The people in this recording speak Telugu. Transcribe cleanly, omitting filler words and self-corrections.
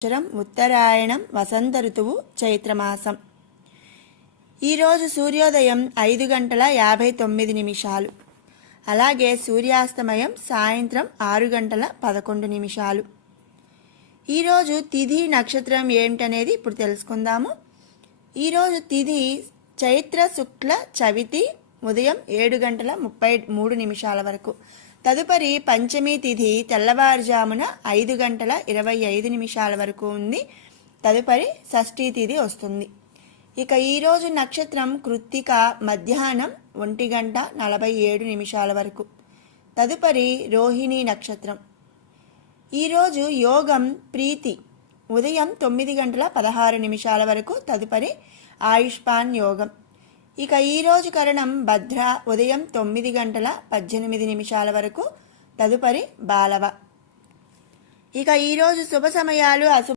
సంవత్సరం ఉత్తరాయణం వసంత ఋతువు చైత్రమాసం. ఈరోజు సూర్యోదయం 5:59. అలాగే సూర్యాస్తమయం సాయంత్రం 6:11. ఈరోజు తిథి నక్షత్రం ఏమిటనేది ఇప్పుడు తెలుసుకుందాము. ఈరోజు తిథి చైత్ర శుక్ల చవితి ఉదయం 7:33 వరకు. తదుపరి పంచమి తిథి తెల్లవారుజామున 5:25 వరకు ఉంది. తదుపరి షష్ఠీ తిథి వస్తుంది. ఇక ఈరోజు నక్షత్రం కృత్తిక మధ్యాహ్నం 1:47 వరకు. తదుపరి రోహిణి నక్షత్రం. ఈరోజు యోగం ప్రీతి ఉదయం 9:16 వరకు. తదుపరి ఆయుష్మాన్ యోగం. ఇక ఈరోజు కరణం భద్ర ఉదయం 9:18 వరకు. తదుపరి బాలవ. ఇక ఈరోజు శుభ సమయాలు అశుభ